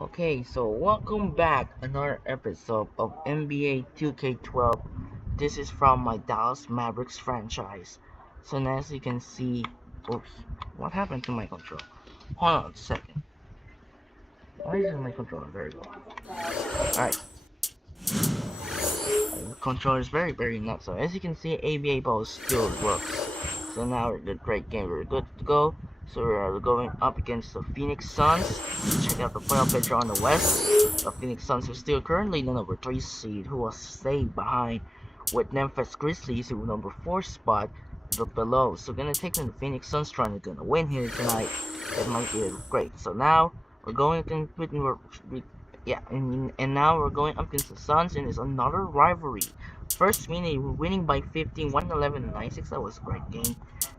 Okay, so welcome back another episode of NBA 2K12. This is from my Dallas Mavericks franchise. So now as you can see, oops, what happened to my controller? Hold on a second. Why is my controller very low? Alright, the controller is very nuts. So as you can see, ABA ball still works. So now we're the great game. We're good to go. So we're going up against the Phoenix Suns. Check out the playoff picture on the West. The Phoenix Suns are still currently the number 3 seed, who was stayed behind with Memphis Grizzlies, who number 4 spot below. So gonna take on the Phoenix Suns, trying to gonna win here tonight. It might be great. So now we're going to and now we're going up against the Suns, and it's another rivalry. First meaning we're winning by 15, 111 and 96. That was a great game.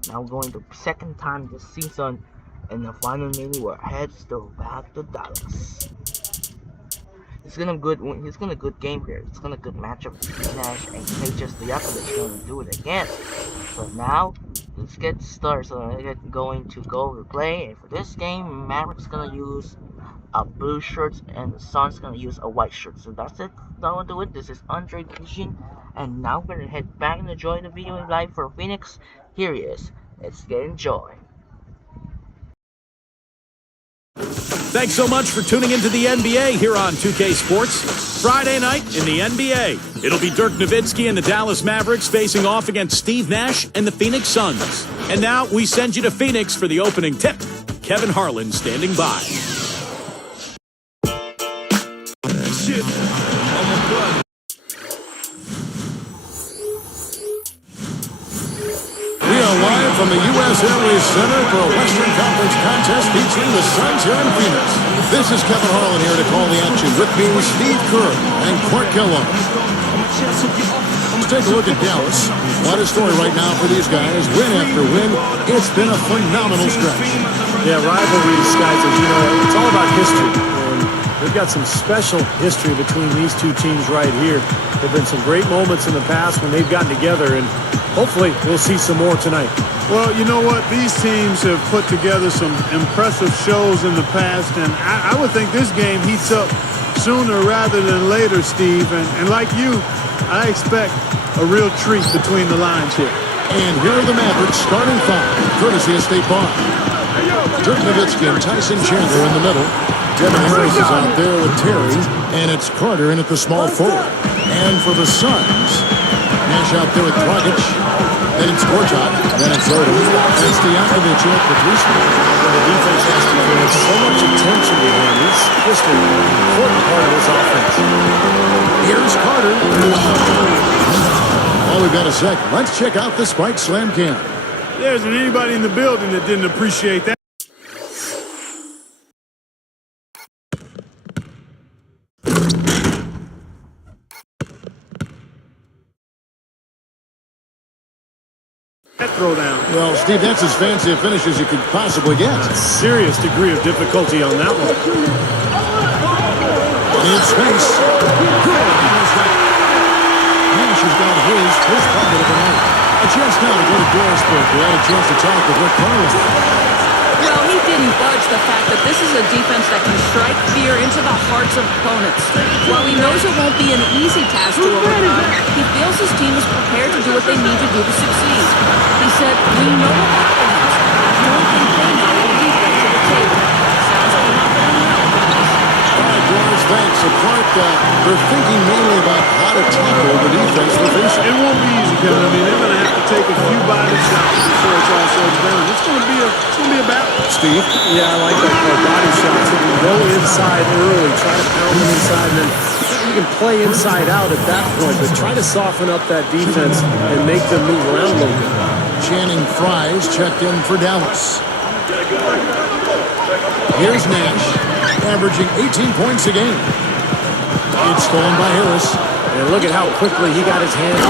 Now going the second time this season, and the final meeting we're heads to back to Dallas. It's gonna good game here. It's gonna good matchup with Steve Nash and KJ Stojakovic gonna do it again. So now let's get started. So I'm going to go over play, and for this game, Mavericks gonna use a blue shirt and the Suns gonna use a white shirt. So that's it. That'll do it. This is Andre Vision, and now we're gonna head back and enjoy the video live for Phoenix. Here he is. Let's get enjoy. Thanks so much for tuning into the NBA here on 2K Sports. Friday night in the NBA. It'll be Dirk Nowitzki and the Dallas Mavericks facing off against Steve Nash and the Phoenix Suns. And now we send you to Phoenix for the opening tip. Kevin Harlan standing by. We are live from the U.S. Airways Center for a Western Conference contest featuring the Suns here in Phoenix. This is Kevin Harlan here to call the action. With me is Steve Kerr and Court Kellogg. Let's take a look at Dallas. What a story right now for these guys. Win after win. It's been a phenomenal stretch. Yeah, rivalries, guys, as you know, it's all about history. And we've got some special history between these two teams right here. There have been some great moments in the past when they've gotten together, and hopefully we'll see some more tonight. Well, you know what? These teams have put together some impressive shows in the past, and I would think this game heats up sooner rather than later, Steve. And like you, I expect a real treat between the lines here. And here are the Mavericks starting five, courtesy of State Farm. Dirk Nowitzki and Tyson Chandler in the middle. Devin Harris is out there with Terry, and it's Carter in at the small forward. And for the Suns, Nash out there with Dragic, then it's Gortat, then it's Odom, and it's Stojakovic in at the three spot. The defense has to pay so much attention to him. He's just an important part of this offense. Here's Carter. Oh, we've got a second. Let's check out the Spike Slam Cam. There isn't anybody in the building that didn't appreciate that. Throw down. Well, Steve, that's as fancy a finish as you could possibly get. Serious degree of difficulty on that one. In space. Nash has got his first bucket of the night. A chance now to go to Dorisburg. We had a chance to talk with Rick Carlin. Well, he didn't budge the fact that this is a defense that can strike fear into the hearts of opponents. While he knows it won't be an easy task to overcome, he feels his team is prepared to do what they need to do to succeed. He said, "We know what happens. I don't think they know what we bring to the table." Sounds like not very well. All right, Doris, thanks. So, Clark, they're thinking mainly about how to tackle the defense they're facing. It won't be easy, Kevin. I mean, they're going to have to take a few body shots before it's all said and done. It's going to be a battle. Steve? Yeah, I like that body shots. You can go inside early, try to pound them inside, and then you can play inside out at that point, but try to soften up that defense and make them move around a little bit. Channing Fries checked in for Dallas. Here's Nash, averaging 18 points a game. It's stolen by Harris. And look at how quickly he got his hands.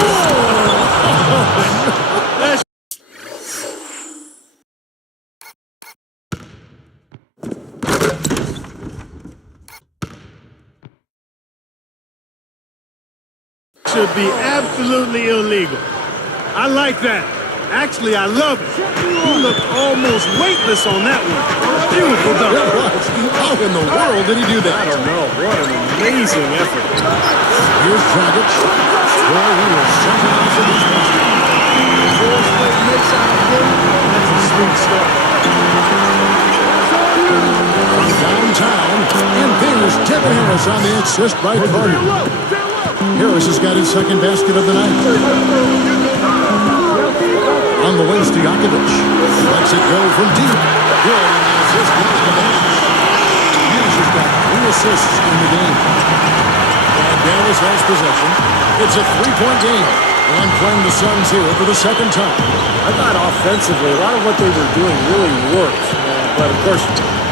Should be absolutely illegal. I like that. Actually, I love it. looked almost weightless on that one. Beautiful dunk. It was. How in the world did he do that? I don't know. What an amazing effort. Here's Dragic. Well, he was something else in this one. That's a sweet start. Downtown, and there's Devin Harris on the assist by Carter. Harris has got his second basket of the night. On the wing, Stojakovic lets it go from deep. Good, and the assist goes to Nash. Nash has got 3 assists in the game. And Dallas has possession. It's a 3-point game. And playing the Suns here for the second time. I thought offensively, a lot of what they were doing really worked. But, of course,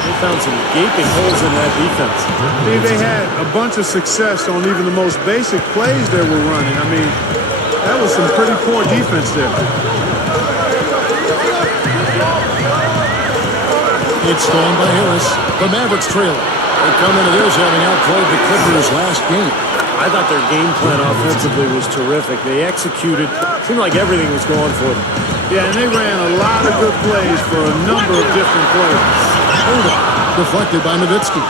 they found some gaping holes in that defense. Steve, they had a bunch of success on even the most basic plays they were running. I mean, that was some pretty poor defense there. It's stolen by Harris. The Mavericks trail. They come into this having outplayed the Clippers last game. I thought their game plan offensively was terrific. They executed. Seemed like everything was going for them. Yeah, and they ran a lot of good plays for a number of different players. Deflected by Nowitzki.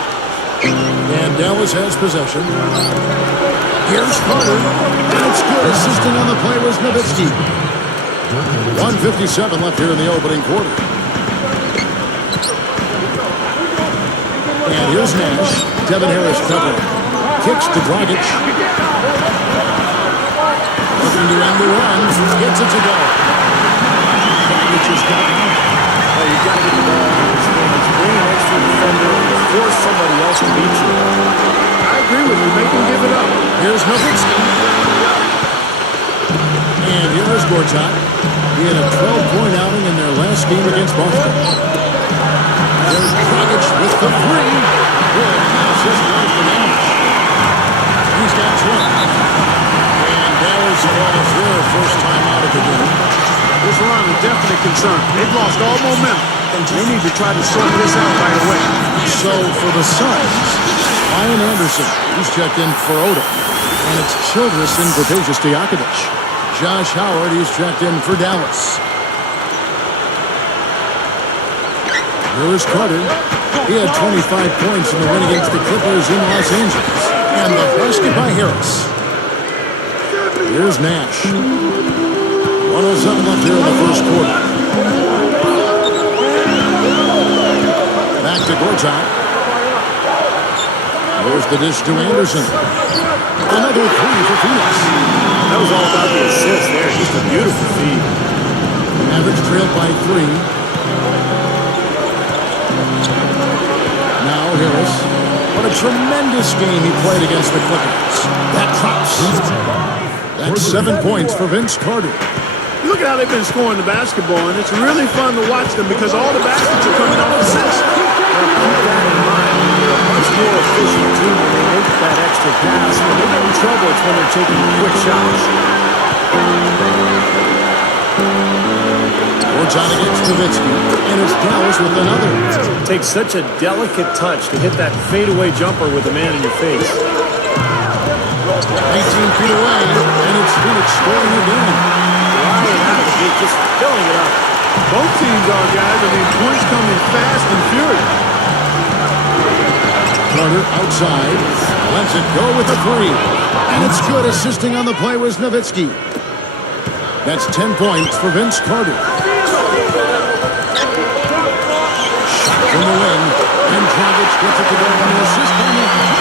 And Dallas has possession. Here's Carter. And it's good. Assisting on the play was Nowitzki. 1:57 left here in the opening quarter. And here's Nash. Devin Harris covering. Kicks to Dragic. Looking to end the run. Gets it to go. Dragic has got it. Well, you got to get the ball out of his hands. Bring an extra defender and force somebody else to beat you. I agree with you. Make them give it up. Here's Nowitzki. And here is Gortat. He had a 12-point outing in their last game against Boston. There's Dragic with the 3. Good. And assist goes to Nash. He's got 12. And Dallas falls their first time out of the game. This run is definitely concerned. They've lost all momentum. They need to try to sort this out right away. So for the Suns, Ryan Anderson, he's checked in for Oda. And it's Childress in for Peja Stojakovic. Josh Howard, he's checked in for Dallas. Here is Carter. He had 25 points in the win against the Clippers in Los Angeles. And the basket by Harris. Here's Nash. 107 left here in the first quarter. Back to Gortat. There's the dish to Anderson. Another 3 for Phoenix. That was all about the assist there. Just a beautiful feed. Mavericks trailed by 3. Now Harris. What a tremendous game he played against the Clippers. That drops. That's 7 points for Vince Carter. Look at how they've been scoring the basketball, and it's really fun to watch them because all the baskets are coming off assists. Keep that in mind. They're a much more efficient team when they make that extra pass. When they get in trouble, it's when they're taking quick shots. Gortat against Nowitzki, and it's Dallas with another. It takes such a delicate touch to hit that fadeaway jumper with a man in your face. 18 feet away, and it's Phoenix scoring again. Just filling it up. Both teams are, guys. I mean, points coming fast and furious. Carter outside, lets it go with a 3. And it's good. Assisting on the play was Nowitzki. That's 10 points for Vince Carter. Shot from the wing, and Dragic gets it to go on the assist by Nash.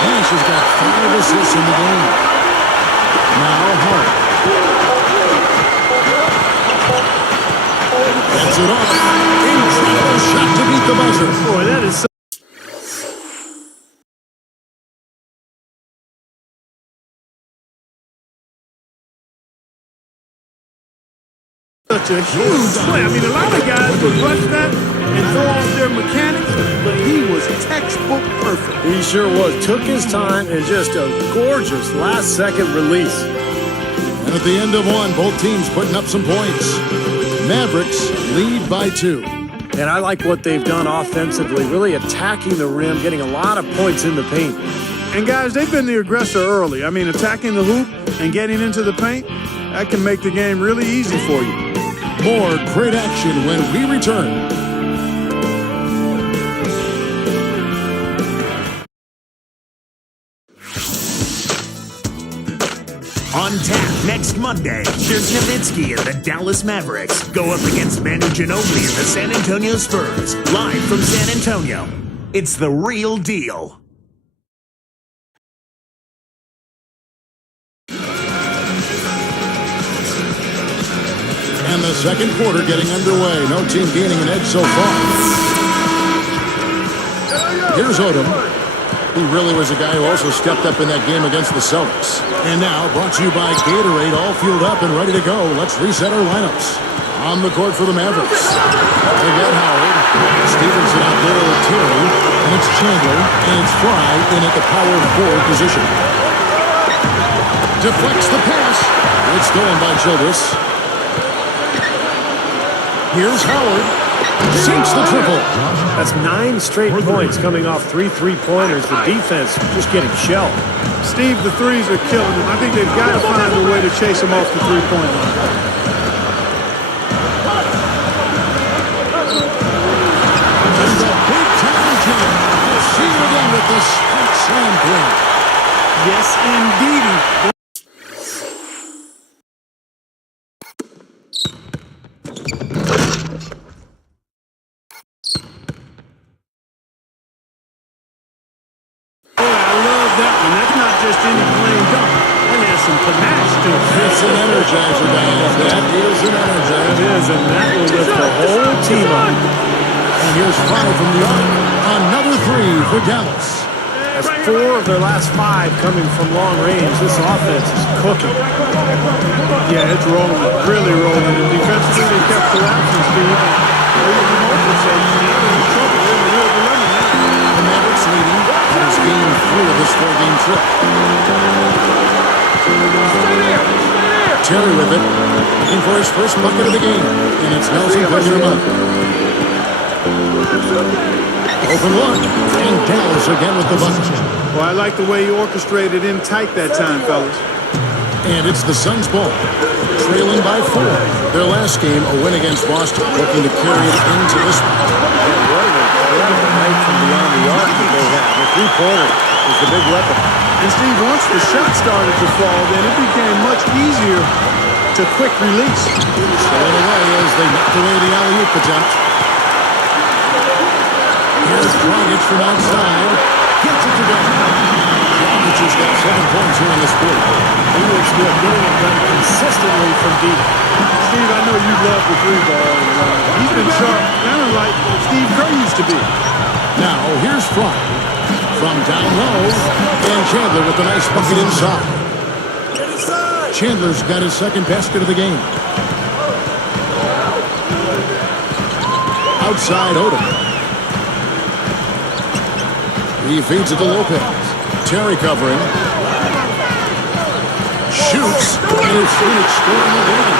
Nash has got 5 assists in the game. Now Hart. Gets it off. Incredible shot to beat the buzzer. Boy, that is such a huge play. I mean, a lot of guys would rush that and throw off their mechanics, but he was textbook perfect. He sure was. Took his time and just a gorgeous last-second release. And at the end of one, both teams putting up some points. Mavericks lead by 2. And I like what they've done offensively, really attacking the rim, getting a lot of points in the paint. And guys, they've been the aggressor early. I mean, attacking the hoop and getting into the paint, that can make the game really easy for you. More great action when we return. On tap next Monday, Dirk Nowitzki and the Dallas Mavericks go up against Manu Ginobili and the San Antonio Spurs, live from San Antonio. It's the real deal. And the second quarter getting underway. No team gaining an edge so far. Here's Odom. He really was a guy who also stepped up in that game against the Celtics. And now, brought to you by Gatorade, all fueled up and ready to go. Let's reset our lineups. On the court for the Mavericks. Again, Howard. Stevenson out there with Terry. And it's Chandler. And it's Fry in at the power forward position. Deflects the pass. It's stolen by Childress. Here's Howard. Sinks the triple. That's 9 straight points coming off 3 3-pointers. The defense just getting shelled. Steve, the threes are killing them. I think they've got to find a way to chase them off the three-point line. Just a big-time jump. We'll see you again with this slam dunk. Yes, indeedy. Just any plain dunk. That has some panache to it. It's an energizer, guys. That is an energizer. It is, and that will lift the whole team up. And here's 5 from the arc. Another 3 for Dallas. That's 4 of their last 5 coming from long range. This offense is cooking. Yeah, it's rolling. Really rolling. And defensively, they kept collapsing, Steve. The Mavericks leading. That is game 3 of this 4-game trip. Terry with it. Looking for his first bucket of the game. And it's Nelson putting him up. Open look. And Dallas again with the bucket. Well, I like the way he orchestrated in tight that time, fellas. And it's the Suns' ball. Trailing by 4. Their last game, a win against Boston. Looking to carry it into this one. Right from beyond the arc that they have. The three-pointer is the big weapon. And Steve, once the shot started to fall, then it became much easier to quick release. Stolen away as they knocked away the alley-oop attempt. Here's Dragic from outside. Gets it to go. Dragic has got 7 points here in this quarter. He looks good, getting it done consistently from deep. Steve, I know you love the three ball. He's been sharp, kind of like Steve Kerr used to be. Now, here's Fry from down low. And Chandler with a nice bucket inside. Chandler's got his second basket of the game. Outside Odom. He feeds it to Lopez. Terry covering. Shoots. And it's Phoenix scoring again.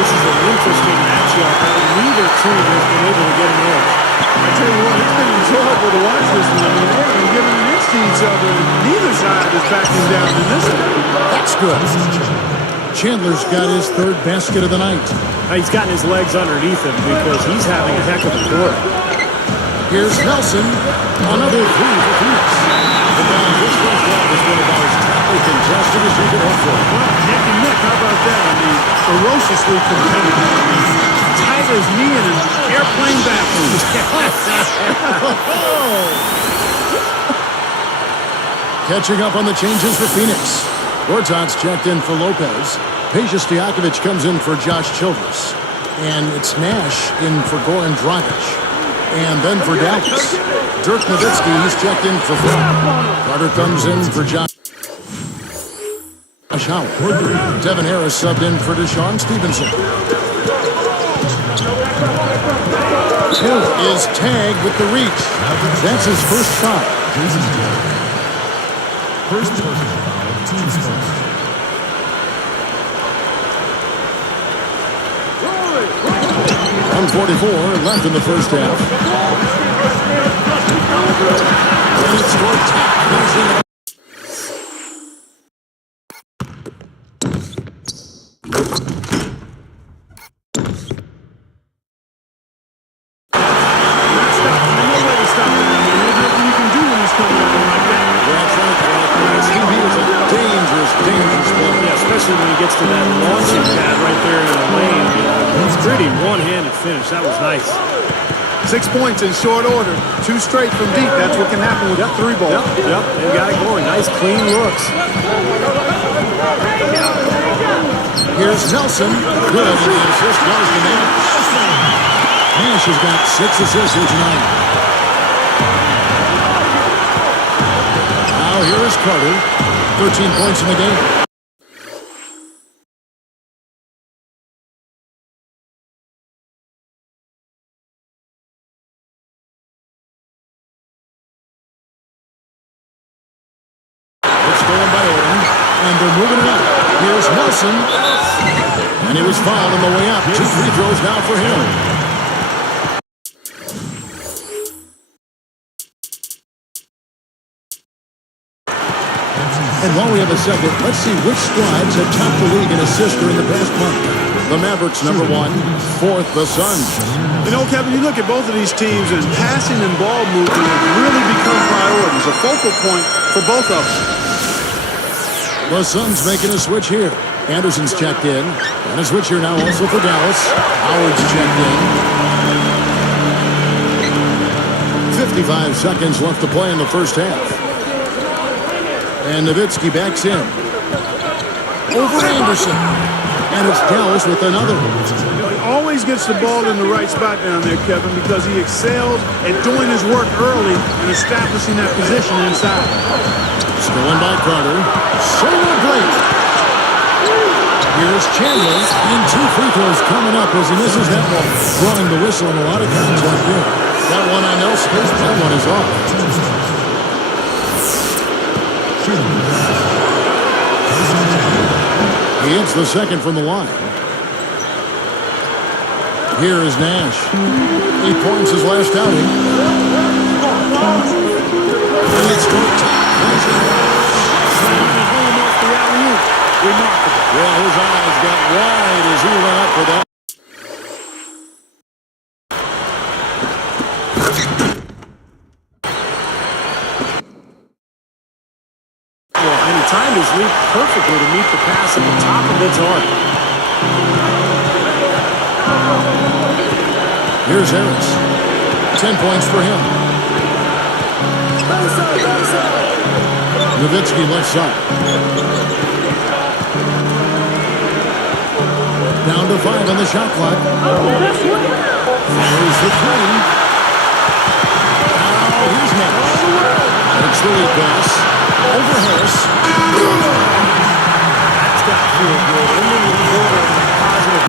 This is an interesting matchup. Neither team has been able to get an edge. I tell you what, it's been enjoyable to watch this one. I mean, they've been giving an inch to each other, and neither side is backing down in this one. That's good. Chandler's got his 3rd basket of the night. Now he's gotten his legs underneath him because he's having a heck of a quarter. Here's Nelson. Another 3 for Phoenix. The man, this first round has been about as tightly contested as you could hope for. Well, neck and neck, how about that? I mean, ferociously competitive. Tight as me in an airplane bathroom. Catching up on the changes for Phoenix. Gortat's checked in for Lopez. Peja Stojakovic comes in for Josh Childress. And it's Nash in for Goran Dragic. And then for Dallas, Dirk Nowitzki, he's checked in for Fred. Carter comes in for Josh Howard. Devin Harris subbed in for Deshaun Stevenson. Hill is tagged with the reach. That's his first foul. First personal foul, team's first. 1:44 left in the first half. And it's for dangerous play. Yeah, especially when he gets to that launching pad right there in the lane. Pretty one-handed finish. That was nice. 6 points in short order. 2 straight from deep. That's what can happen with the 3 ball. Yep, they got it going. Nice, clean looks. Here's Nelson. Good, and the assist goes to Nash. Nash has got 6 assists here tonight. Now here is Carter. 13 points in the game. It's going by Odom, and they're moving it up. Here's Nelson, and he was fouled on the way up. 2 free throws now for him. And while we have a second, let's see which squads have topped the league in assists during the past month. The Mavericks, number 1. 4th, the Suns. You know, Kevin, you look at both of these teams, and passing and ball movement have really become priorities, a focal point for both of them. The Suns making a switch here. Anderson's checked in. And a switch here now also for Dallas. Howard's checked in. 55 seconds left to play in the first half. And Nowitzki backs in. Over Anderson. And it's Dallas with another. He always gets the ball in the right spot down there, Kevin, because he excels at doing his work early and establishing that position inside. Stolen by Carter. Solar Blake. Here's Chandler. And 2 free throws coming up as he misses that one. Drawing the whistle on a lot of contact here. That one on Nelson. That one is off. He hits the second from the line. Here is Nash. 8 points his last outing. And it's going to remarkable. Well, his eyes got wide as he went up for that. And he timed his leap perfectly to meet the pass at the top of its arc. Here's Harris. 10 points for him. Nowitzki left side. Down to 5 on the shot clock. Fires the 3. Now here's Nash. It's the lead pass. Over Harris. That's got to feel good. Only a quarter positive.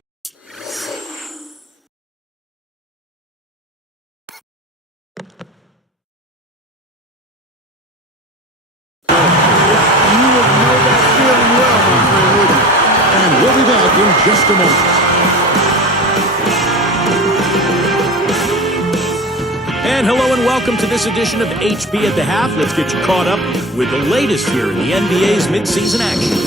You would know that feeling well, my friend, wouldn't you? And we'll be back in just a moment. And hello and welcome to this edition of HB at the Half. Let's get you caught up with the latest here in the NBA's midseason action.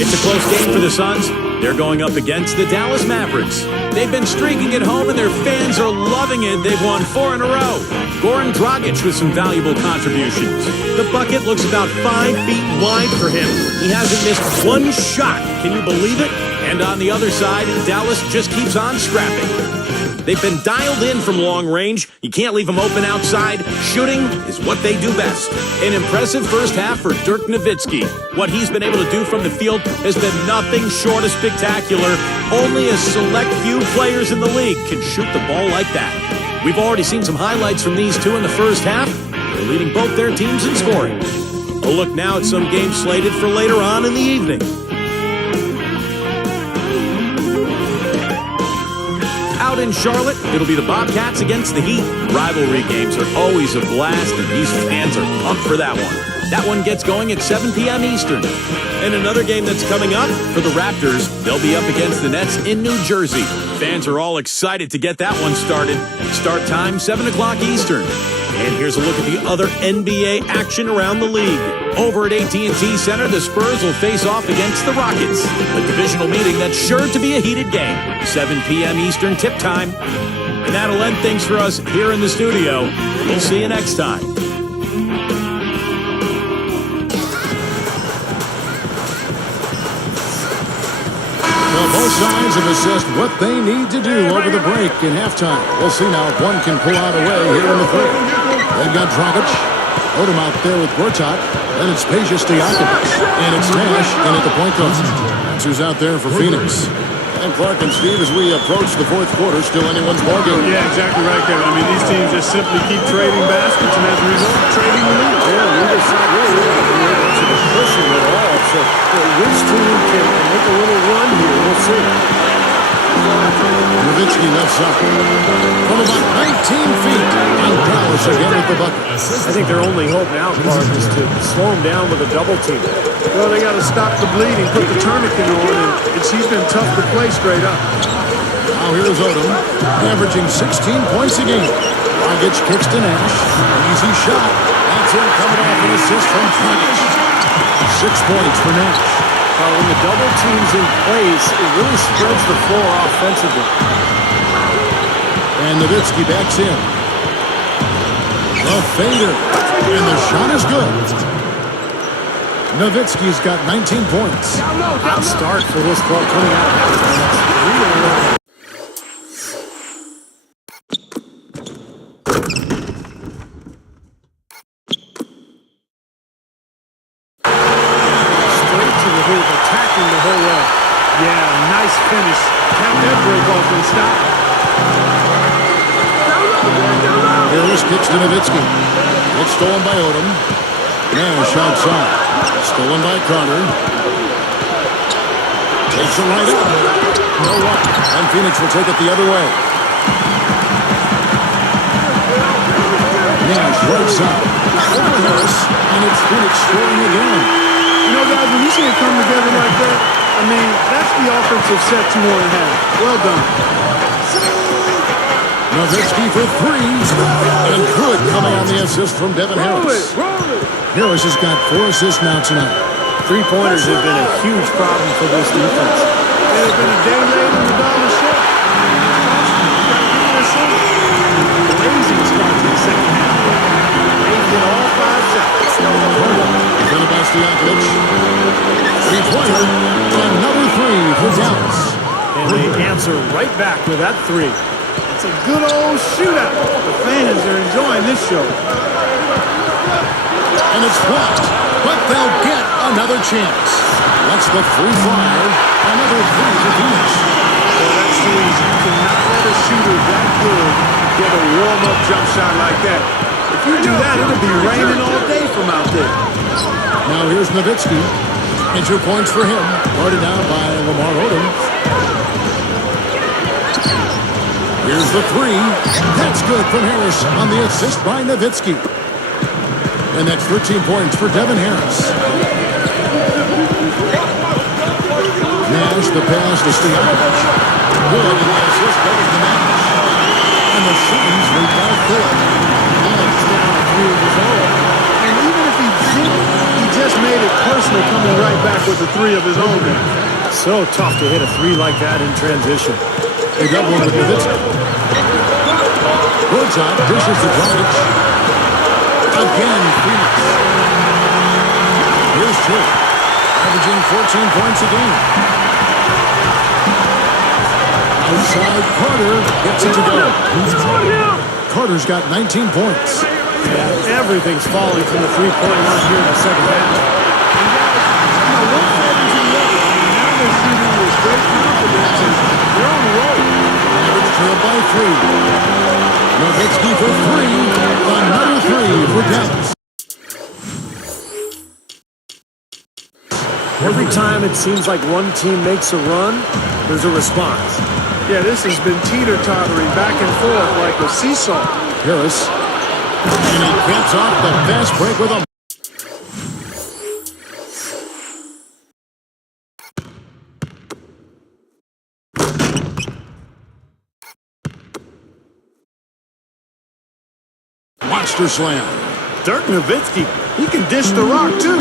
It's a close game for the Suns. They're going up against the Dallas Mavericks. They've been streaking at home and their fans are loving it. They've won 4 in a row. Goran Dragic with some valuable contributions. The bucket looks about 5 feet wide for him. He hasn't missed one shot. Can you believe it? And on the other side, Dallas just keeps on scrapping. They've been dialed in from long range. You can't leave them open outside. Shooting is what they do best. An impressive first half for Dirk Nowitzki. What he's been able to do from the field has been nothing short of spectacular. Only a select few players in the league can shoot the ball like that. We've already seen some highlights from these two in the first half. They're leading both their teams in scoring. A look now at some games slated for later on in the evening. Out in Charlotte, it'll be the Bobcats against the Heat. Rivalry games are always a blast, and these fans are pumped for that one. That one gets going at 7 p.m. Eastern. And another game that's coming up for the Raptors, they'll be up against the Nets in New Jersey. Fans are all excited to get that one started. Start time, 7 o'clock Eastern. And here's a look at the other NBA action around the league. Over at AT&T Center, the Spurs will face off against the Rockets. A divisional meeting that's sure to be a heated game. 7 p.m. Eastern tip time. And that'll end things for us here in the studio. We'll see you next time. Both sides have assessed what they need to do over the break in halftime. We'll see now if one can pull out a way here in the third. They've got Dragic. Odom out there with Gortat. Then it's Peja Stojakovic. And it's Nash in at the point guard. That's who's out there for Phoenix. And Clark and Steve, as we approach the fourth quarter, still anyone's ballgame. Yeah, exactly right, Kevin. I mean, these teams just simply keep trading baskets, and as a result, trading the lead. Yeah, neither side really not much of a cushion at all. So, which team can make a little run here? We'll see. Nowitzki left side. From about 19 feet, and Dallas again at the bucket. I think their only hope now, Clark, is to slow him down with a double team. Well, they got to stop the bleeding, put the tourniquet on, and he's been tough to play straight up. Now here's Odom, averaging 16 points a game. Dragic kicks to Nash. Easy shot. That's in, coming off an assist from Dragic. 6 points for Nash. When the double team's in place, it really spreads the floor offensively. And Nowitzki backs in. The fader. And the shot is good. Nowitzki's got 19 points. Hot start for this club coming out of halftime. Straight to the hoop, attacking the whole way. Yeah, nice finish. Kept that break off and stop. Harris kicks to Nowitzki. It's stolen by Odom. Nash outside. Stolen by Carter. Takes it right up. No one. And Phoenix will take it the other way. Nash right side. Over Harris. And it's Phoenix scoring again. You know, guys, when you see it come together like that, I mean, that's the offensive set you want to have. Well done. Nowitzki for three. And good coming on the assist from Devin Harris. Harris has got 4 assists now tonight. Three-pointers have been a huge problem for this defense. They've been a day late in the dollar short. Amazing start to the second half. They've hit all 5 shots. Then by Stojakovic. Three-pointer. Another three for Dallas. And they answer right back with that three. It's a good old shootout. The fans are enjoying this show. And it's blocked, but they'll get another chance. That's the free fly. Another three for Phoenix. Well, that's too easy. You cannot let a shooter that good get a warm-up jump shot like that. If you do that, it'll be raining all day from out there. Now here's Nowitzki. And 2 points for him. Guarded down by Lamar Odom. Here's the three. That's good from Harris on the assist by Nowitzki. And that's 13 points for Devin Harris. Nash, the pass to Stojakovic. Good, and the assist goes to Nash. And the Suns lead by 4. He's down a few of his own. And even if he didn't, he just made it personal coming right back with the 3 of his own. So tough to hit a three like that in transition. They got one with Nowitzki. Gortat dishes to Dragic. Again, Phoenix. Here's Chill, averaging 14 points a game. Outside, Carter gets it to go. Carter's got 19 points. Yeah, everything's falling from the three-point line here in the second half. Now they're shooting with great confidence, and they're on the roll. Average trail by 3. Nowitzki for 3. Another 3 for Dallas. Every time it seems like one team makes a run, there's a response. Yeah, this has been teeter-tottering back and forth like a seesaw. Harris. And he gets off the fast break with a... Monster slam. Dirk Nowitzki, he can dish the rock, too.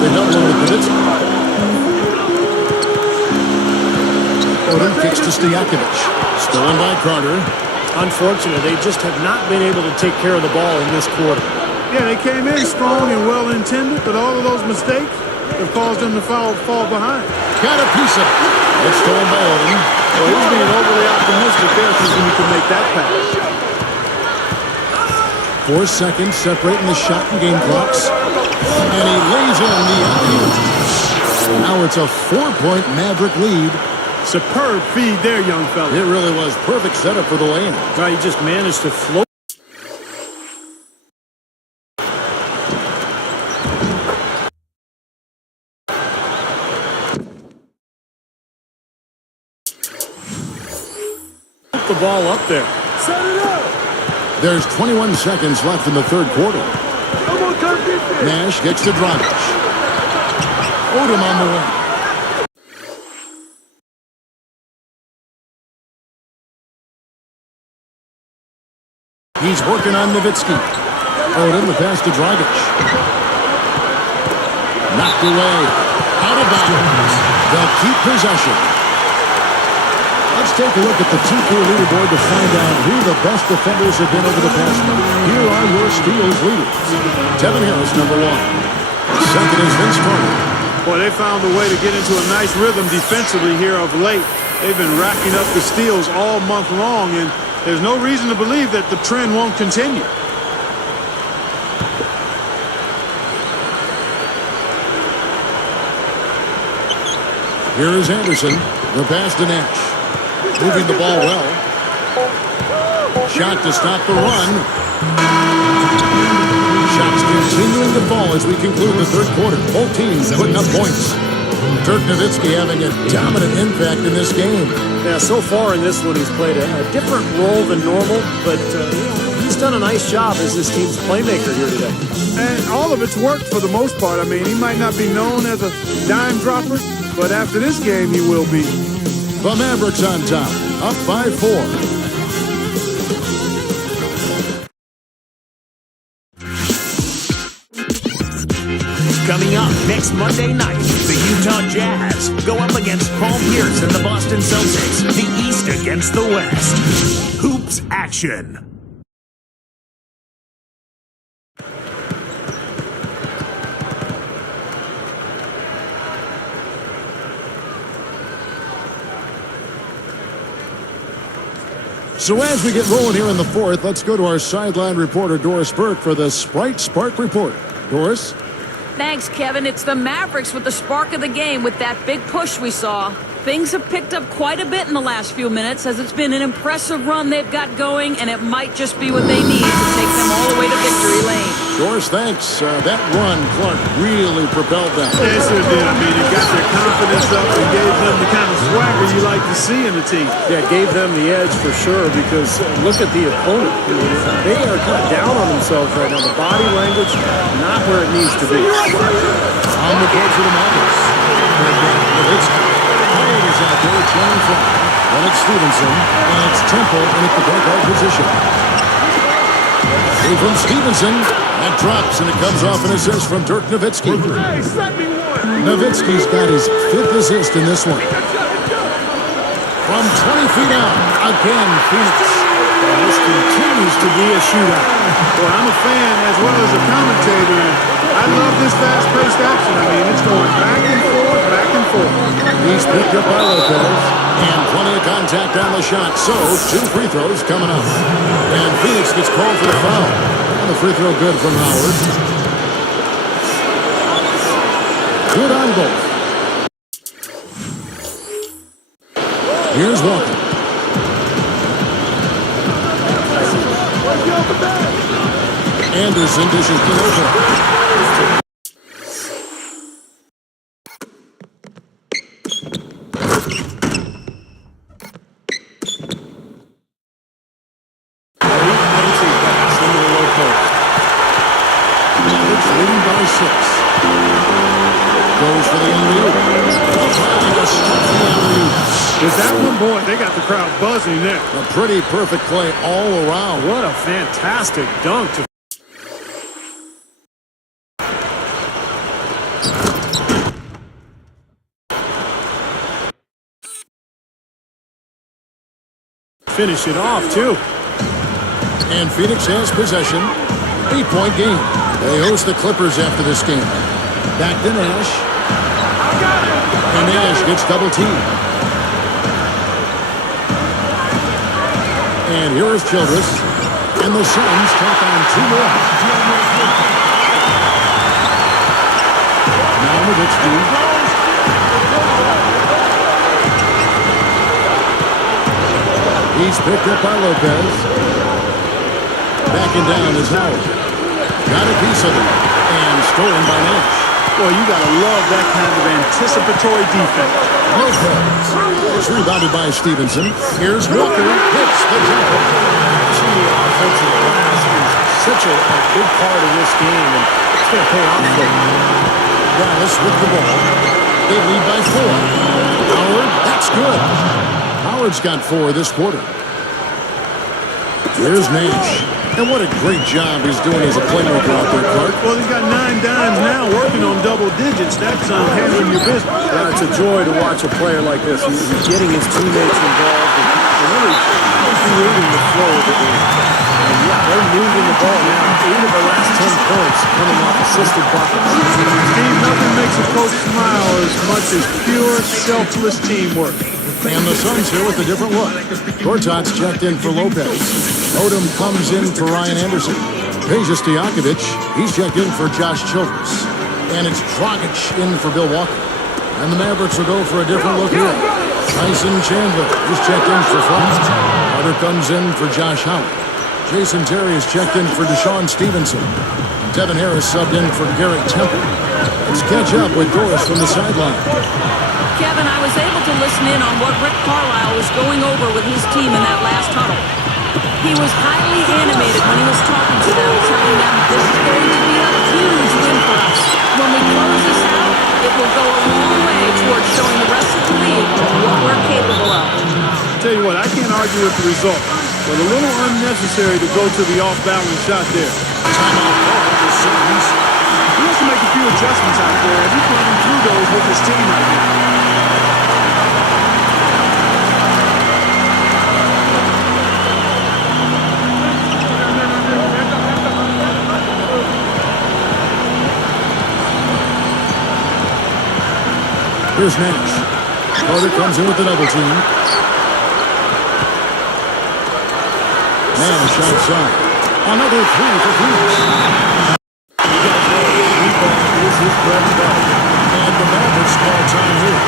They double with Nowitzki. Odom kicks to Stojakovic. Stolen by Carter. Unfortunately, they just have not been able to take care of the ball in this quarter. Yeah, they came in strong and well-intended, but all of those mistakes have caused them to fall behind. Got a piece of it. It's stolen by Odom. Well, he's being overly optimistic there thinking he can make that pass. 4 seconds separating the shot and game clocks. And he lays in the alley. Now it's a 4-point Maverick lead. Superb feed there, young fella. It really was perfect setup for the lane. Well, he just managed to float. The ball up there. Set it up. There's 21 seconds left in the third quarter. Come on, come get this. Nash gets to Dragic. Odom on the wing. He's working on Nowitzki. Odom, the pass to Dragic. Knocked away. Out of bounds. They'll keep possession. Let's take a look at the 2K leaderboard to find out who the best defenders have been over the past month. Here are your steals leaders. Devin Harris, number 1. Second is Vince Carter. Boy, they found a way to get into a nice rhythm defensively here of late. They've been racking up the steals all month long, and there's no reason to believe that the trend won't continue. Here is Anderson. The pass to Nash. Moving the ball well. Shot to stop the run. Shots continuing to fall as we conclude the third quarter. Both teams putting up points. Dirk Nowitzki having a dominant impact in this game. Yeah, so far in this one, he's played a different role than normal, but he's done a nice job as this team's playmaker here today. And all of it's worked for the most part. I mean, he might not be known as a dime dropper, but after this game, he will be. The Mavericks on top, up by 4. Coming up next Monday night, the Utah Jazz go up against Paul Pierce and the Boston Celtics. The East against the West. Hoops action. So as we get rolling here in the fourth, let's go to our sideline reporter, Doris Burke, for the Sprite Spark Report. Doris? Thanks, Kevin. It's the Mavericks with the spark of the game with that big push we saw. Things have picked up quite a bit in the last few minutes as it's been an impressive run they've got going, and it might just be what they need to take them all the way to victory lane. Doris, thanks. That run, Clark, really propelled them. Yes, it did. I mean, it got their confidence up and gave them the kind of swagger you like to see in the team. Yeah, it gave them the edge for sure because look at the opponent. They are kind of down on themselves right now. The body language, not where it needs to be. On the board for the Mavericks. Nowitzki. Howard is out there trying from. Then it's Stevenson, and it's Temple in at the point guard position. Hey, from Stevenson. That drops, and it comes off an assist from Dirk Nowitzki. Nowitzki's got his 5th assist in this one. From 20 feet out, again, Phoenix. And this continues to be a shootout. Well, I'm a fan as well as a commentator, and I love this fast-paced action. I mean, it's going back and forth, back and forth. He's picked up by Lopez, and plenty of contact on the shot. So, 2 free throws coming up. And Phoenix gets called for the foul. And the free throw good from Howard. Good on both. Here's Walker. Anderson dishes to Lopez. Leading by 6. Goes for the alley-oop. With that one, boy, they got the crowd buzzing there. A pretty perfect play all around. What a fantastic dunk to finish it off, too. And Phoenix has possession. 8-point game. They host the Clippers after this game. Back to Nash. And Nash gets double teamed. And here is Childress. And the Suns take on 2 more. Now Nowitzki. He's picked up by Lopez. Backing down is Howard. Got a piece of it. And stolen by Nash. Boy, you got to love that kind of anticipatory defense. Lopez. It's rebounded by Stevenson. Here's Walker. Hits the jumper. The offensive glass is such a big part of this game, and it's going to pay off for them. Dallas with the ball. They lead by 4. Howard, that's good. Howard's got 4 this quarter. Here's Nash. And what a great job he's doing as a playmaker out there, Clark. Well, he's got 9 dimes now working on double digits. That's handling your business. Yeah, it's a joy to watch a player like this. He's getting his teammates involved and really creating the flow of the game. And yeah, they're moving the ball now. 8 of the last 10 points coming off assisted buckets. Steve, nothing makes a coach smile as much as pure, selfless teamwork. And the Suns here with a different look. Gortat's checked in for Lopez. Odom comes in for Ryan Anderson. Peja Stojakovic, he's checked in for Josh Childress. And it's Dragic in for Bill Walker. And the Mavericks will go for a different look here. Tyson Chandler is checked in for Franz. Carter comes in for Josh Howard. Jason Terry is checked in for Deshaun Stevenson. Devin Harris subbed in for Garrett Temple. Let's catch up with Doris from the sideline. Kevin, I was able to listen in on what Rick Carlisle was going over with his team in that last huddle. He was highly animated when he was talking to them, telling them this is going to be a huge win for us. When we close this out, it will go a long way towards showing the rest of the league what we're capable of. Tell you what, I can't argue with the result, but a little unnecessary to go to the off-balance shot there. Timeout call for Suns. He has to make a few adjustments out there, and he's running through those with his team right now. Here's Nash. Carter comes in with the double team. Nash outside. Another 3 for Phoenix. Is his bread and butter. And the Mavericks call time here.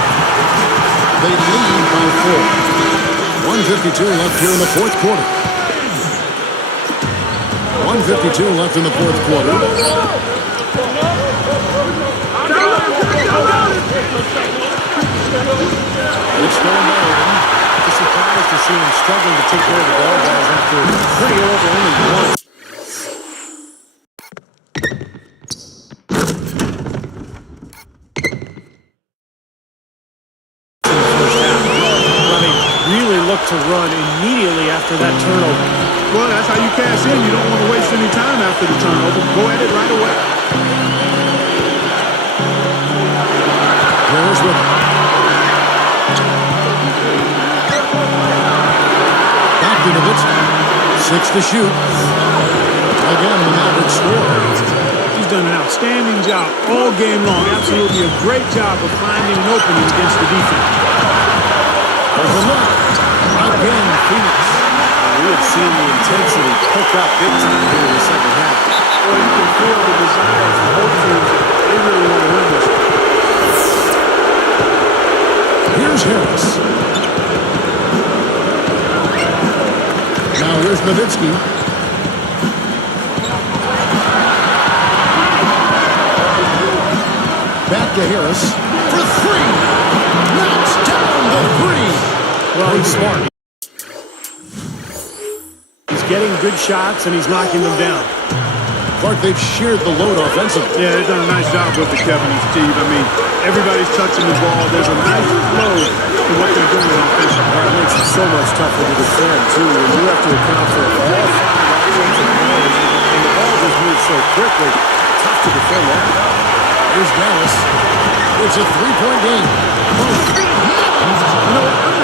They lead by 4. 1:52 left here in the fourth quarter. 1:52 left in the fourth quarter. It's going down. Just surprised to see him struggling to take care of the ball guys after pretty over only one. To run immediately after that turnover. Well, that's how you cash in. You don't want to waste any time after the turnover. Go at it right away. Harris with it. Back to Nowitzki. 6 to shoot. Again, the Mavericks score. He's done an outstanding job all game long. Absolutely a great job of finding an opening against the defense. There's a look. Again, Phoenix. We have seen the intensity pick up big time here in the second half. Well, you can feel the desire for both teams. They really want to win this. Here's Harris. Now here's Nowitzki. Back to Harris for 3. Knocks down the 3. Well, he's smart. He's getting good shots, and he's knocking them down. Clark, they've shared the load offensively. Yeah, they've done a nice job with it, Kevin and Steve. I mean, everybody's touching the ball. There's a nice flow to what they're doing offensively. That makes it so much tougher to defend, too. And you have to account for all 5 offensive players, and the ball just moves so quickly. Tough to defend that. Here's Dallas. It's a 3-point game. You know what? I'm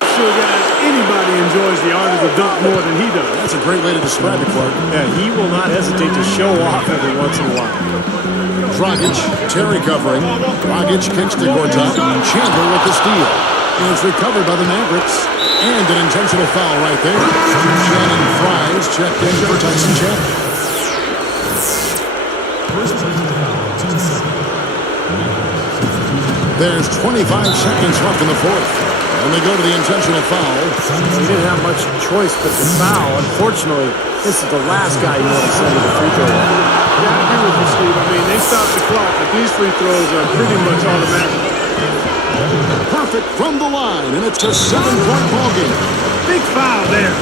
not sure, guys, anybody enjoys the art of to dunk more than he does. That's a great way to describe it, Clark. Yeah, he will not hesitate to show off every once in a while. Dragic, Terry covering. Dragic kicks to Gortat. Chandler with the steal. And it's recovered by the Mavericks. And an intentional foul right there. Shannon Fries checked in for Tyson Chandler. First personal foul, team second. There's 25 seconds left in the fourth. And they go to the intentional foul. He didn't have much choice but to foul. Unfortunately, this is the last guy you want to send to the free throw line. Yeah, I agree with you, Steve. I mean, they stopped the clock, but these free throws are pretty much automatic. Perfect from the line, and it's a 7-point ball game. Big foul there.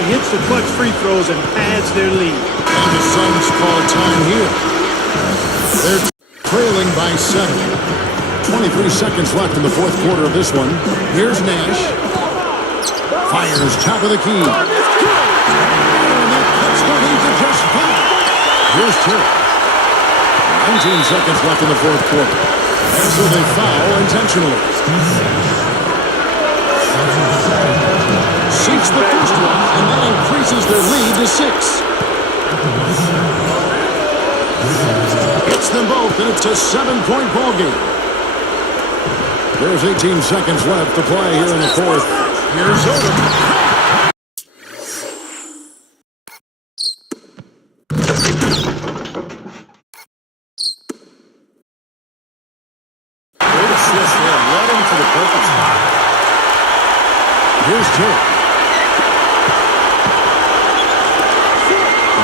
He hits the clutch free throws and adds their lead. And the Suns call time here. They're trailing by 7. 23 seconds left in the fourth quarter of this one. Here's Nash. Fires top of the key. And that cuts the lead to just 5. Here's Terry. 19 seconds left in the fourth quarter. And so they foul intentionally. Seeks the first one, and that increases their lead to 6. Hits them both, and it's a 7-point ball game. There's 18 seconds left to play here in the fourth. Here's Odom. Great assist there. Led him to the perfect spot. Here's Terry.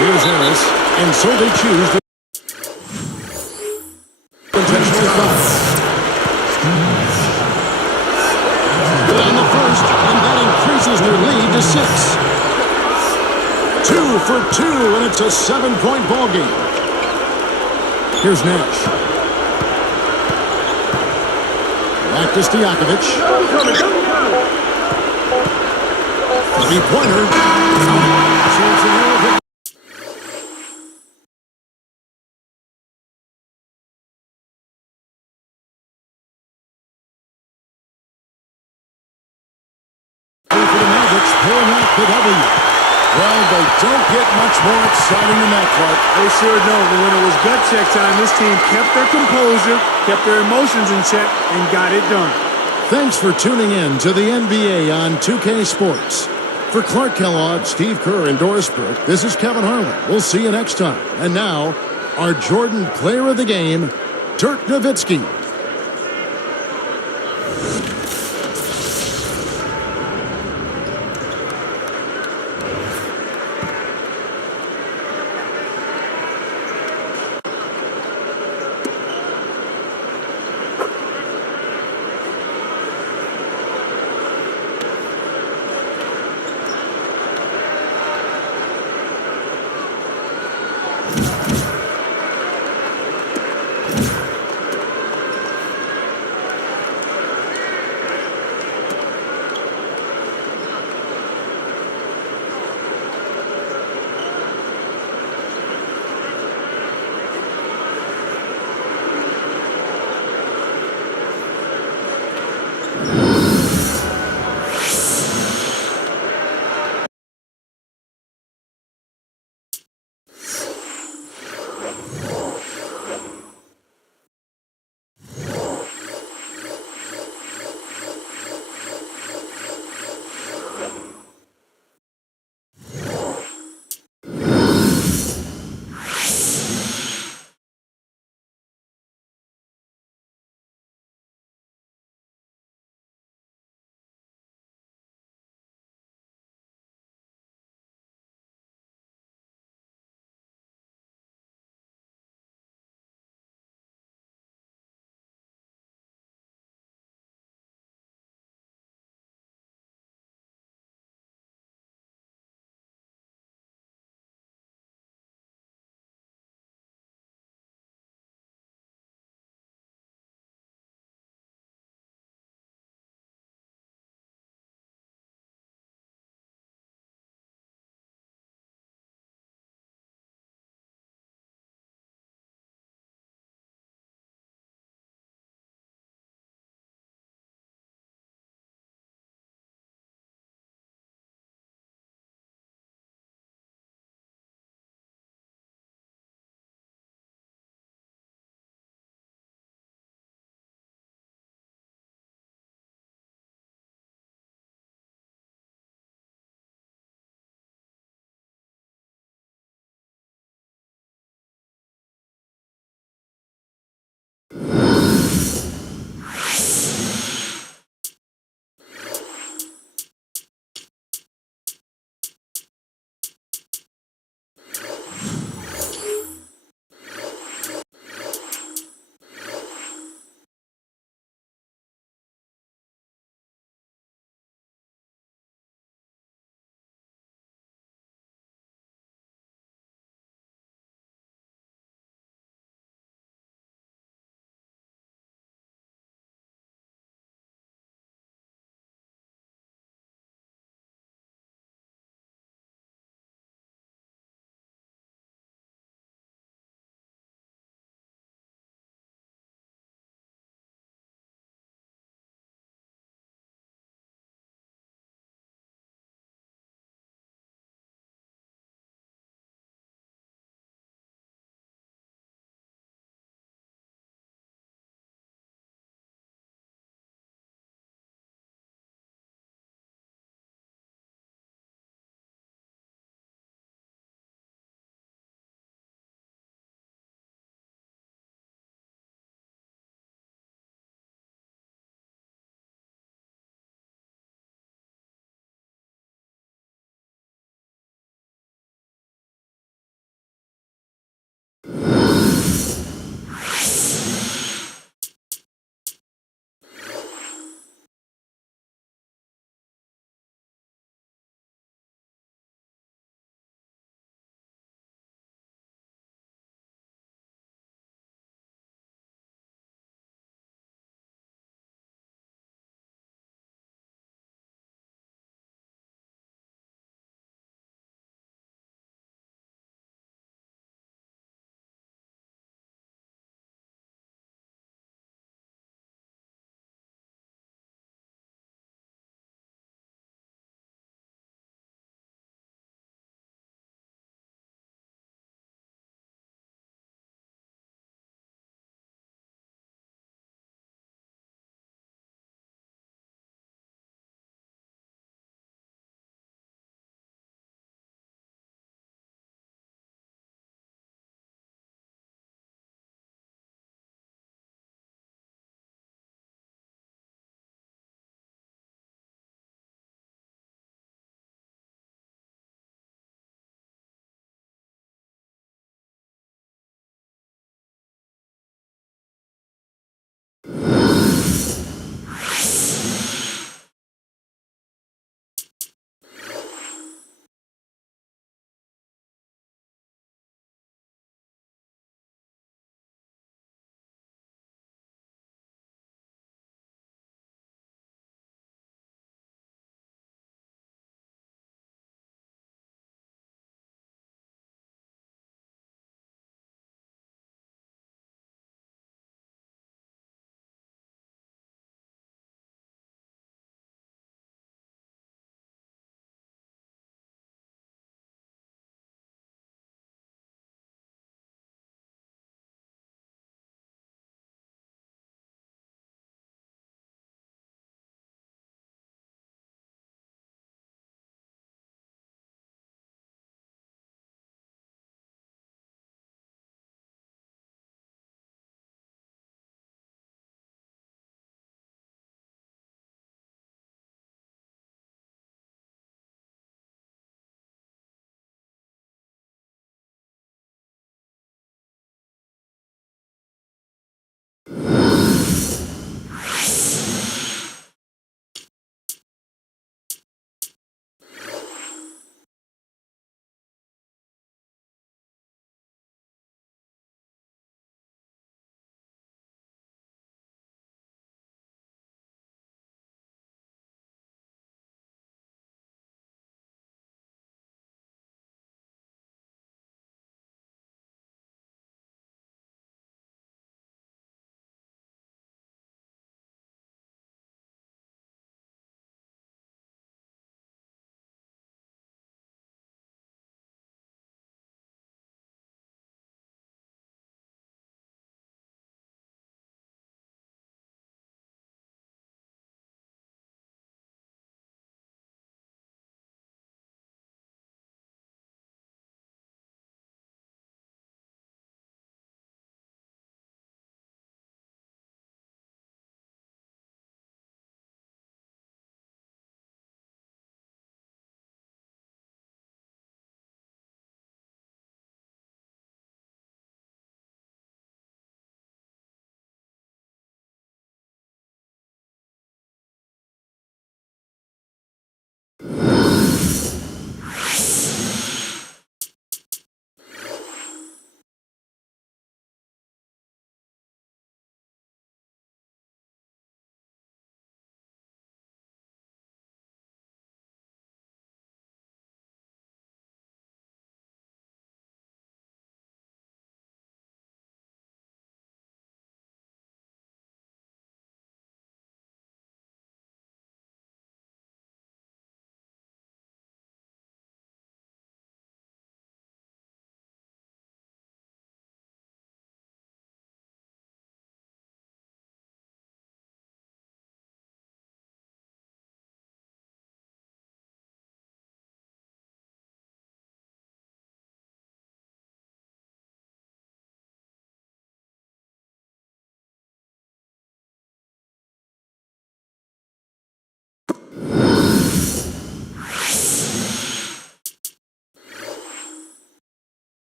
Here's Harris. And so they choose to intentionally foul. On the first, and that increases their lead to 6. 2 for 2, and it's a 7-point ball game. Here's Nash. Back to Stojakovic. Three-pointer. Chance in there. For the Mavericks, pulling out the W. Well, they don't get much more exciting than that, Clark. They sure don't. But when it was gut check time, this team kept their composure, kept their emotions in check, and got it done. Thanks for tuning in to the NBA on 2K Sports. For Clark Kellogg, Steve Kerr, and Doris Burke, this is Kevin Harlan. We'll see you next time. And now, our Jordan Player of the Game, Dirk Nowitzki.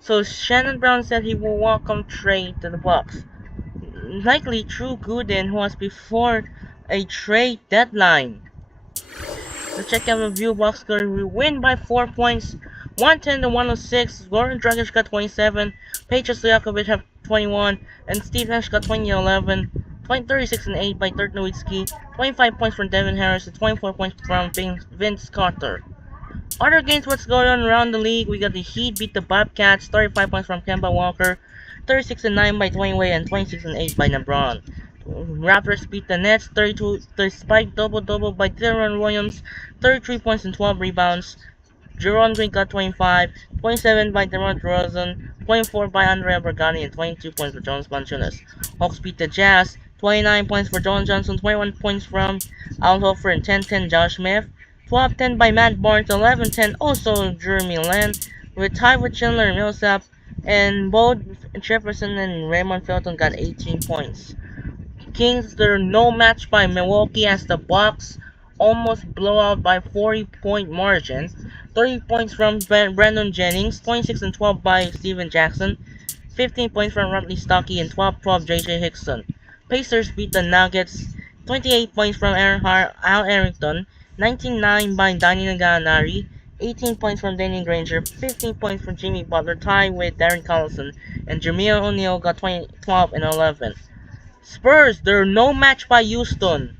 So Shannon Brown said he will welcome trade to the Bucks. Likely Drew Gooden, who was before a trade deadline. Let's check out review box score. We win by 4 points, 110 to 106. Goran Dragic got 27, Peja Stojakovic have 21, and Steve Nash got 20 and 11. 36 and 8 by Dirk Nowitzki, 25 points from Devin Harris, and 24 points from Vince Carter. Other games, what's going on around the league? We got the Heat beat the Bobcats, 35 points from Kemba Walker, 36 and 9 by Dwayne Wade, and 26 and 8 by LeBron. Raptors beat the Nets, 32 despite double-double by Deron Williams, 33 points and 12 rebounds. Jerome Green got 25, 27 by DeMar DeRozan, 24 by Andrea Bergani, and 22 points for Jonas Valanciunas. Hawks beat the Jazz, 29 points for John Johnson, 21 points from Al Horford, and 10-10 Josh Smith. 12-10 by Matt Barnes, 11-10 also Jeremy Lin, with tied with Chandler Millsap, and both Jefferson and Raymond Felton got 18 points. Kings, they're no match by Milwaukee as the Bucks almost blow out by 40-point margin. 30 points from Brandon Jennings, 26 and 12 by Steven Jackson, 15 points from Ronnie Stockey, and 12-12 JJ Hickson. Pacers beat the Nuggets, 28 points from Al Arrington, 19-9 by Danny Gallinari, 18 points from Danny Granger, 15 points from Jimmy Butler, tied with Darren Collison, and Jameer O'Neal got 12 and 11. Spurs, they're no match by Houston,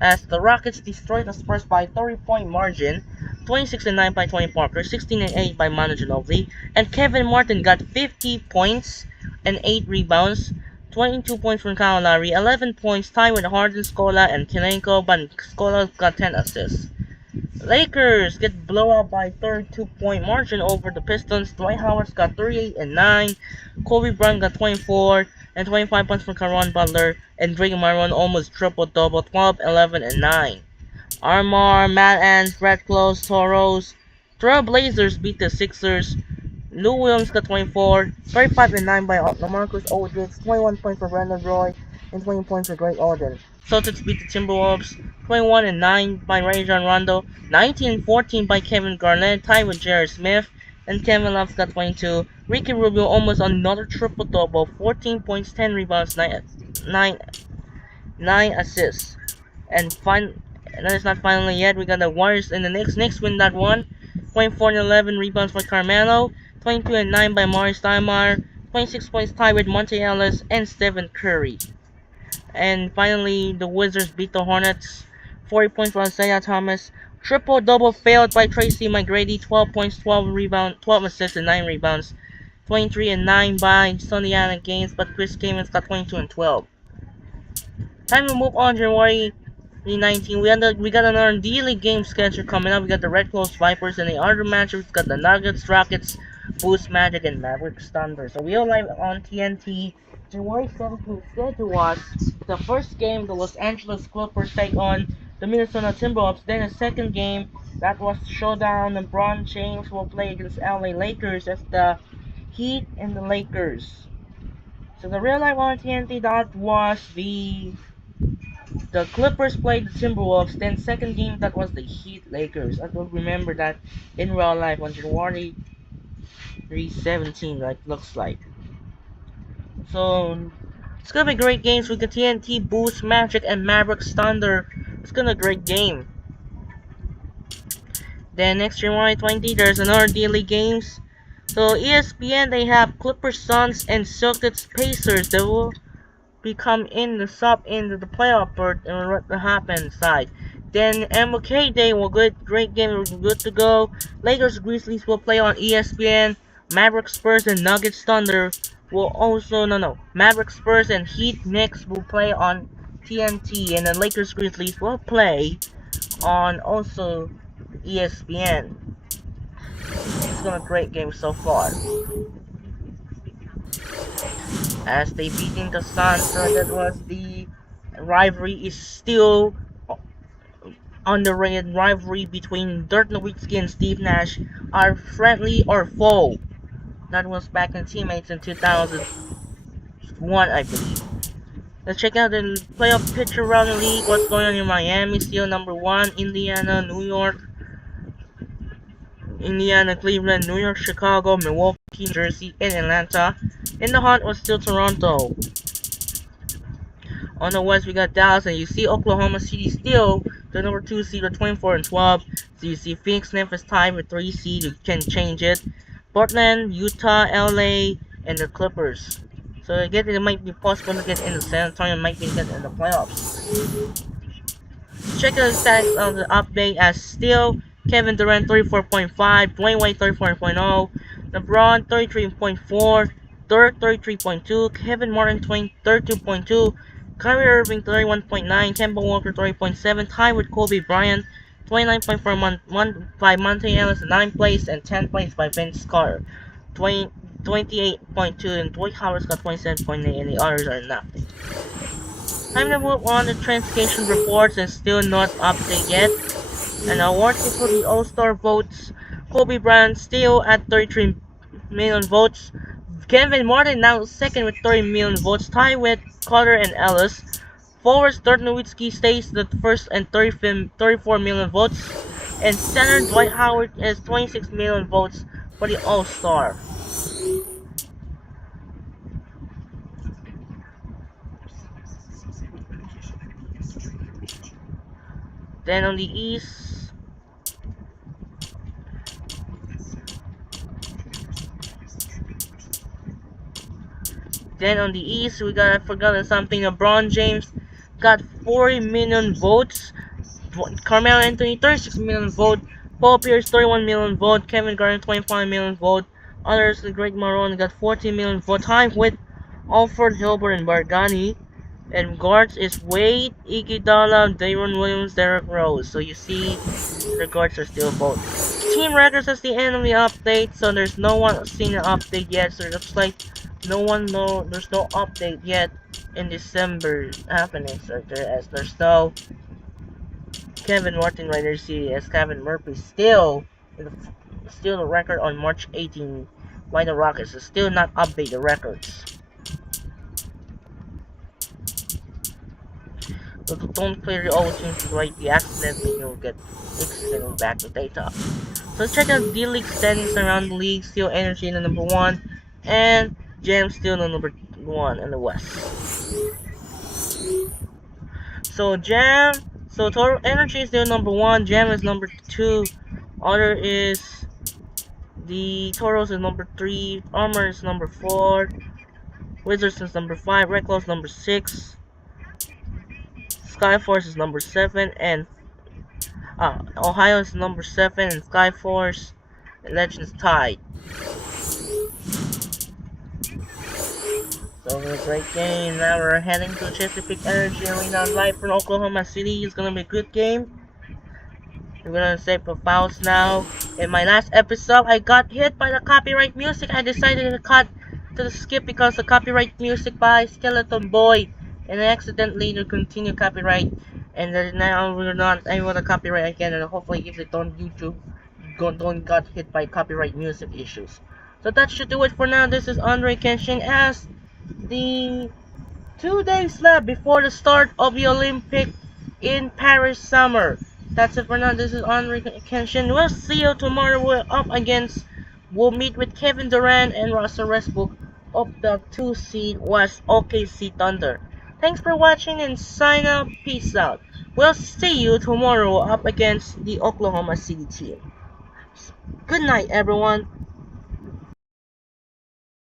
as the Rockets destroyed the Spurs by 30-point margin, 26 and 9 by Tony Parker, 16 and 8 by Manu Ginobili, and Kevin Martin got 50 points and 8 rebounds, 22 points from Kyle Lowry, 11 points, tied with Harden, Scola, and Kilenko, but Scola got 10 assists. Lakers get blowout by 32-point margin over the Pistons. Dwight Howard got 38 and 9, Kobe Bryant got 24, and 25 points from Caron Butler, and Drake Maron almost triple-double, 12, 11, and 9. Armar, Matt Ans, Red Close, Toros. Trailblazers beat the Sixers. Lou Williams got 24, 35 and 9 by LaMarcus Aldridge, 21 points for Brandon Roy, and 20 points for Greg Oden. Celtics beat the Timberwolves, 21 and 9 by Rajon Rondo, 19 and 14 by Kevin Garnett, tied with Jared Smith, and Kevin Love got 22. Ricky Rubio almost another triple-double, 14 points, 10 rebounds, 9 assists. And that is not finally yet. We got the Warriors in the Knicks. Knicks win that one. 24 and 11 rebounds for Carmelo, 22 and 9 by Maury Steinmeier, 26 points tied with Monte Ellis and Stephen Curry. And finally, the Wizards beat the Hornets, 40 points for Isaiah Thomas. Triple-double failed by Tracy McGrady, 12 points, 12 assists, and 9 rebounds. 23 and 9 by Sonny Allen Gaines, but Chris Kamens got 22 and 12. Time to move on, January 19. We got another D-League game schedule coming up. We got the Red Close Vipers, and the other matchups got the Nuggets, Rockets, Boost Magic, and Mavericks Thunder. So we'll live on TNT. January 17th schedule was the first game, the Los Angeles Clippers take on the Minnesota Timberwolves. Then the second game, that was showdown. LeBron James will play against LA Lakers as the Heat and the Lakers. So the real life on TNT, that was the Clippers played the Timberwolves. Then second game, that was the Heat Lakers. I don't remember that in real life on January 3/17, like looks like. So it's gonna be great games with the TNT, Boost, Magic, and Mavericks Thunder. It's gonna be a great game. Then next January 20, there's another daily games. So ESPN, they have Clippers, Suns, and Celtics Pacers. They will become in the the playoff berth and what will happen inside. Then MLK Day will great game, we're good to go. Lakers Grizzlies will play on ESPN. Mavericks Spurs and Nuggets Thunder will also Mavericks Spurs and Heat Knicks will play on TNT, and the Lakers Grizzlies will play on also ESPN. It's been a great game so far. As they beating the Suns, so that was the rivalry is still underrated rivalry between Dirk Nowitzki and Steve Nash are friendly or foe. That was back in Teammates in 2001, I believe. Let's check out the playoff picture around the league. What's going on in Miami? Still number 1. Indiana, New York. Indiana, Cleveland, New York, Chicago, Milwaukee, Team Jersey and Atlanta. In the hunt was still Toronto. On the West, we got Dallas, and you see Oklahoma City still the number 2 seed with 24 and 12. So you see Phoenix, Memphis tied with 3 seed. You can change it. Portland, Utah, LA, and the Clippers. So again, it might be possible to get in the San Antonio, might be get in the playoffs. Check out the stats of the update as still Kevin Durant 34.5, Dwayne Wade 34.0, LeBron 33.4, Dirk 33.2, Kevin Martin 32.2, Kyrie Irving 31.9, Kemba Walker 30.7, tied with Kobe Bryant 29.4 by Monte Ellis, 9th place, and 10th place by Vince Carter 28.2, and Dwight Howard's got 27.8, and the others are nothing. Time to move on to transcation reports and still not updated yet. And awards for the All-Star votes. Kobe Bryant still at 33 million votes. Kevin Martin now second with 30 million votes, tied with Carter and Ellis. Forwards Dirk Nowitzki stays the first and 34 million votes. And center Dwight Howard is 26 million votes for the All-Star. Then on the East, we got, I forgot something. LeBron James got 40 million votes. Carmelo Anthony 36 million vote. Paul Pierce 31 million vote. Kevin Garnett 25 million vote. Others, the Greg Marone got 14 million vote. Tied with Alfred Hilbert and Bargani. And guards is Wade, Iguodala, Daron Williams, Derrick Rose. So you see, the guards are still both. Team records is the end of the update, so there's no one seen an update yet. So it looks like there's no update yet in December happening. So there's no Kevin Martin right there. See, as Kevin Murphy still the record on March 18 by the Rockets. So still not update the records. So don't clear the old teams right the accidentally you'll get accidentally back the data. So check out D-League standings around the league. Still Energy in the number 1, and Jam still the number 1 in the West. So Total Energy is still number 1, Jam is number 2, Other is the Toros is number 3, Armor is number 4, Wizards is number 5, Red Claws number 6. Skyforce is number 7, and Ohio is number 7, and Skyforce and Legends tied. So it was a great game. Now we're heading to Chesapeake Energy Arena live from Oklahoma City. It's gonna be a good game. We're gonna save for fouls now. In my last episode, I got hit by the copyright music. I decided to skip because the copyright music by Skeleton Boy. And I accidentally to continue copyright, and then now we're not able to copyright again, and hopefully if they don't don't got hit by copyright music issues. So that should do it for now. This is Andre Kenshin as the 2 days left before the start of the Olympic in Paris summer. That's it for now. This is Andre Kenshin. We'll see you tomorrow. We'll meet with Kevin Durant and Russell Westbrook of the 2 seed West OKC Thunder. Thanks for watching and sign out. Peace out. We'll see you tomorrow up against the Oklahoma City team. Good night, everyone.